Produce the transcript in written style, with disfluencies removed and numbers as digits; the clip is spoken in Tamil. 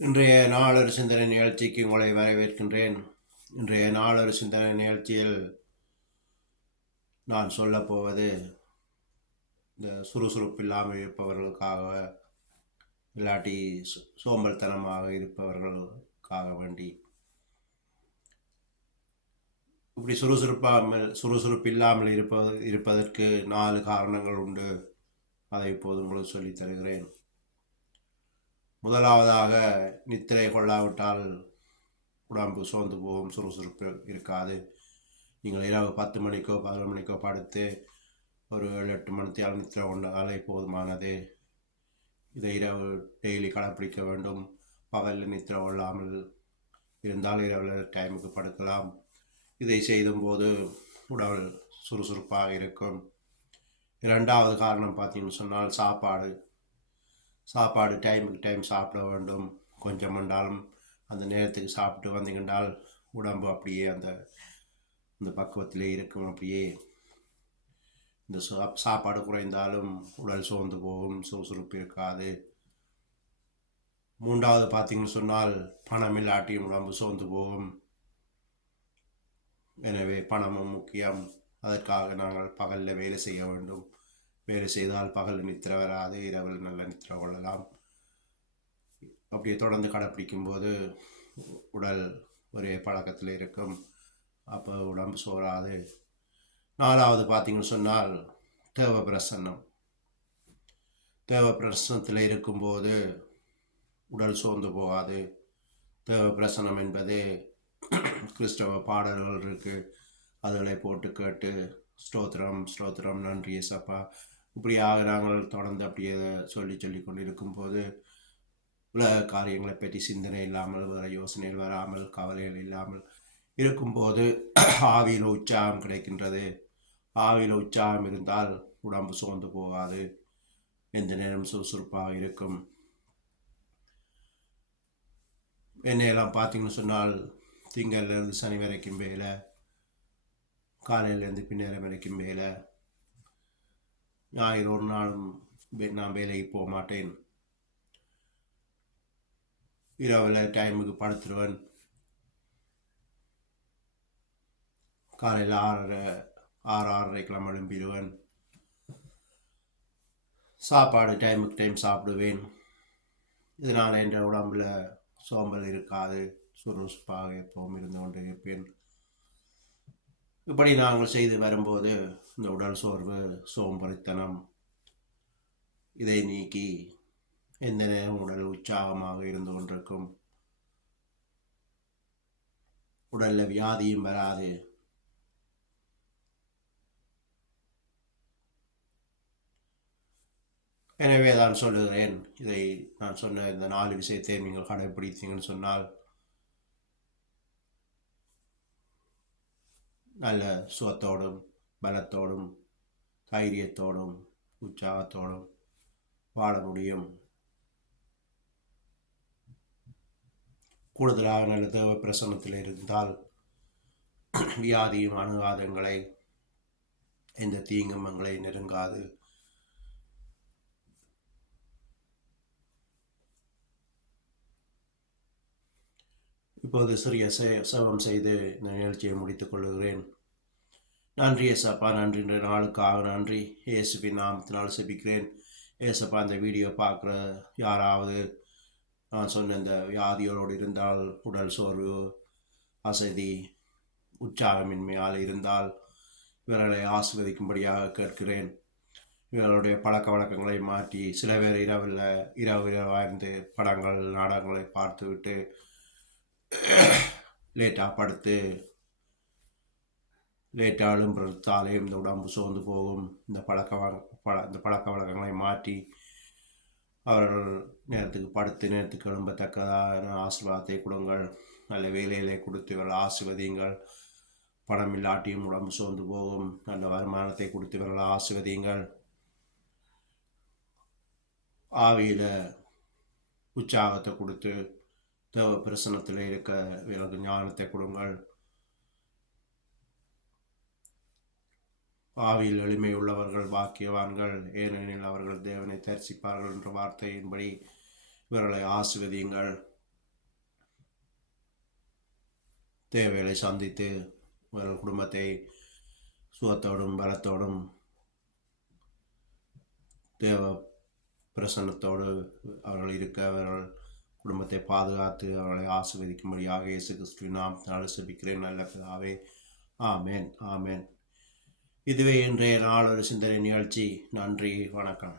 இன்றைய நாளொரு சிந்தனை நிகழ்ச்சிக்கு உங்களை வரவேற்கின்றேன். இன்றைய நாளொரு சிந்தனை நிகழ்ச்சியில் நான் சொல்லப்போவது இந்த சுறுசுறுப்பு இல்லாமல் இருப்பவர்களுக்காக, இல்லாட்டி சோம்பல்தனமாக இருப்பவர்களுக்காக வேண்டி, இப்படி சுறுசுறுப்பு இல்லாமல் இருப்பதற்கு 4 காரணங்கள் உண்டு. அதை இப்போது உங்களுக்கு சொல்லித் தருகிறேன். முதலாவதாக, நித்திரை கொள்ளாவிட்டால் உடம்பு சோர்ந்து போகும், சுறுசுறுப்பு இருக்காது. நீங்கள் இரவு 10 மணிக்கோ 11 மணிக்கோ படுத்து ஒரு 7-8 மணி நித்திரை கொண்டாலே போதுமானது. இதை இரவு டெய்லி கடைப்பிடிக்க வேண்டும். பகலில் நித்திரை கொள்ளாமல் இருந்தால் இரவில் டைமுக்கு படுக்கலாம். இதை செய்யும்போது உடல் சுறுசுறுப்பாக இருக்கும். இரண்டாவது காரணம் பார்த்தீங்கன்னு சொன்னால், சாப்பாடு டைமுக்கு டைம் சாப்பிட வேண்டும். கொஞ்சம் என்றாலும் அந்த நேரத்துக்கு சாப்பிட்டு வந்தீங்கன்றால் உடம்பு அப்படியே அந்த பக்குவத்திலே இருக்கும். அப்படியே இந்த சாப்பாடு குறைந்தாலும் உடல் சோர்ந்து போகும், சுறுசுறுப்பு இருக்காது. மூன்றாவது பார்த்தீங்கன்னு சொன்னால், பணம் இல்லாட்டியும் உடம்பு சோர்ந்து போகும். எனவே பணமும் முக்கியம். அதற்காக நாங்கள் பகலில் வேலை செய்ய வேண்டும். வேலை செய்தால் பகலில் நித்திரை வராது, இரவில் நல்ல நித்திரை கொள்ளலாம். அப்படியே தொடர்ந்து கடைப்பிடிக்கும் போது உடல் ஒரே பழக்கத்தில் இருக்கும். அப்போ உடம்பு சோறாது. நாலாவது பார்த்தீங்கன்னு சொன்னால், தேவ பிரசன்னத்தில் இருக்கும்போது உடல் சோர்ந்து போகாது. தேவ பிரசன்னம் என்பது கிறிஸ்தவ பாடல்கள் இருக்கு, அதில் போட்டு கேட்டு ஸ்தோத்திரம் ஸ்தோத்திரம் நன்றி ஏசப்பா இப்படியாக நாங்கள் தொடர்ந்து அப்படியே சொல்லி கொண்டு இருக்கும்போது உலக காரியங்களை பற்றி சிந்தனை இல்லாமல், வேறு யோசனைகள் வராமல், கவலைகள் இல்லாமல் இருக்கும்போது ஆவியில் உற்சாகம் கிடைக்கின்றது. ஆவியில் உற்சாகம் இருந்தால் உடம்பு சோர்ந்து போகாது, எந்த நேரம் சுறுசுறுப்பாக இருக்கும். என்னையெல்லாம் பார்த்தீங்கன்னு சொன்னால், திங்கள்லேருந்து சனி வரைக்கும் வேலை, காலையிலேருந்து பின்னேரம் வரைக்கும் வேலை. ஞாயிறு ஒரு நாளும் நான் வேலைக்கு போக மாட்டேன். இரவில் டைமுக்கு படுத்துருவேன். காலையில் 6:30 எழும்பிடுவேன். சாப்பாடு டைமுக்கு டைம் சாப்பிடுவேன். இதனால் என்ற உடம்புல சோம்பல் இருக்காது, சுறுசுறுப்பாக எப்பவும் இருந்து கொண்டு இருப்பேன். இப்படி நாங்கள் செய்து வரும்போது இந்த உடல் சோர்வு, சோம்பரித்தனம் இதை நீக்கி எந்த நேரம் உடல் உற்சாகமாக இருந்து கொண்டிருக்கும். உடலில் வியாதியும் வராது. எனவே தான் சொல்லுகிறேன், இதை நான் சொன்ன இந்த 4 விஷயத்தை நீங்கள் கடைப்பிடித்தீங்கன்னு சொன்னால் நல்ல சுகத்தோடும், பலத்தோடும், தைரியத்தோடும், உற்சாகத்தோடும் வாழ முடியும். கூடுதலாக நல்ல தேவ பிரசன்னத்தில் இருந்தால் வியாதியும் அணுகாதங்களை, எந்த தீங்கும் எங்களை நெருங்காது. இப்போது சிறிய சேவம் செய்து இந்த நிகழ்ச்சியை முடித்துக் கொள்கிறேன். நன்றி ஏசப்பா, நன்றி இன்ற நாளுக்காக நன்றி. இயேசுவின் நாமத்தினால் செபிக்கிறேன். ஏசப்பா, இந்த வீடியோ பார்க்குற யாராவது நான் சொன்ன இந்த வியாதிகளோடு இருந்தால், உடல் சோர்வு, அசதி, உற்சாகமின்மையால் இருந்தால் இவர்களை ஆசிர்வதிக்கும்படியாக கேட்கிறேன். இவர்களுடைய பழக்க வழக்கங்களை மாற்றி, சில பேர் இரவாய்ந்து படங்கள் நாடகங்களை பார்த்துவிட்டு லேட்டாக படுத்து லேட்டாக எழும்புறதாலே இந்த உடம்பு சோர்ந்து போகும். இந்த பழக்க வழக்கங்களை மாற்றி அவர்கள் நேரத்துக்கு படுத்து நேரத்துக்கு எழும்பத்தக்கதான ஆசீர்வாதத்தை கொடுங்கள். நல்ல வேலைகளை கொடுத்து இவர்கள் ஆசிர்வதியுங்கள். பணம் இல்லாட்டியும் உடம்பு சோர்ந்து போகும். நல்ல வருமானத்தை கொடுத்து இவர்கள் ஆசிர்வதியுங்கள். ஆவியில் உற்சாகத்தை கொடுத்து தேவ பிரசன்னத்தில் இருக்க இவர்களுக்கு ஞானத்தை கொடுங்கள். ஆவியில் எளிமை உள்ளவர்கள் பாக்கியவான்கள், ஏனெனில் அவர்கள் தேவனை தரிசிப்பார்கள் என்ற வார்த்தையின்படி இவர்களை ஆசிர்வதியுங்கள். தேவைகளை சந்தித்து அவர்கள் குடும்பத்தை சுகத்தோடும் பலத்தோடும் தேவ பிரசன்னத்தோடு அவர்கள் இருக்க, அவர்கள் குடும்பத்தை பாதுகாத்து அவர்களை ஆசீர்வதிக்கும்படியாக இயேசு கிறிஸ்துவின் நாமத்தினால் ஜெபிக்கிறேன் நல்ல பிதாவே. ஆமேன், ஆமேன். இதுவே இன்றைய நாள் ஒரு சிந்தனை நிகழ்ச்சி. நன்றி, வணக்கம்.